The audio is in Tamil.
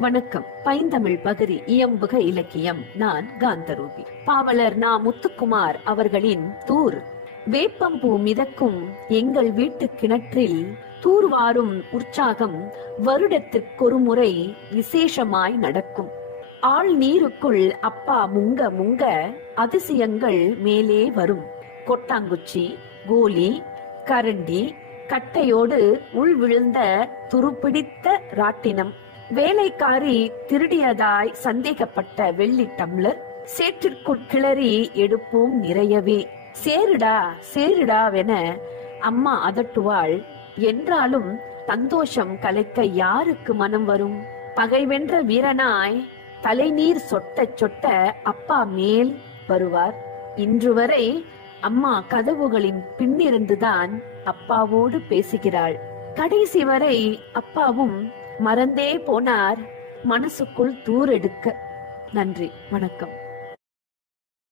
வணக்கம். பைந்தமிழ் பகுதி இயம்புக இலக்கியம். நான் காந்தரூபி. பாவலர் நா. முத்துக்குமார் அவர்களின் தூர். வேப்பம்பூ மிதக்கும் எங்கள் வீட்டு கிணற்றில் தூர்வாரும் உற்சாகம் வருடத்திற்கொரு முறை விசேஷமாய் நடக்கும். ஆள் நீருக்குள் அப்பா முங்க முங்க அதிசயங்கள் மேலே வரும். கொட்டாங்குச்சி, கோலி, கரண்டி, கட்டையோடு உள் விழுந்த துருப்பிடித்த ராட்டினம், வேலைக்காரி திருடியதாய் சந்தேகப்பட்ட வெள்ளி டம்ளர், சேற்றிற்குள் கிளறி எடுப்போம் நிறையவே. சேருடா சேருடாவென அம்மா அதட்டுவாள். என்றாலும் சந்தோஷம் கலைக்க யாருக்கு மனம் வரும்? பகை வென்ற வீரனாய் தலைநீர் சொட்ட சொட்ட அப்பா மேல் வருவார். இன்று வரை அம்மா கதவுகளின் பின்னிருந்துதான் அப்பாவோடு பேசுகிறாள். கடைசி வரை அப்பாவும் மறந்தே போனார் மனசுக்குள் தூரெடுக்க. நன்றி, வணக்கம்.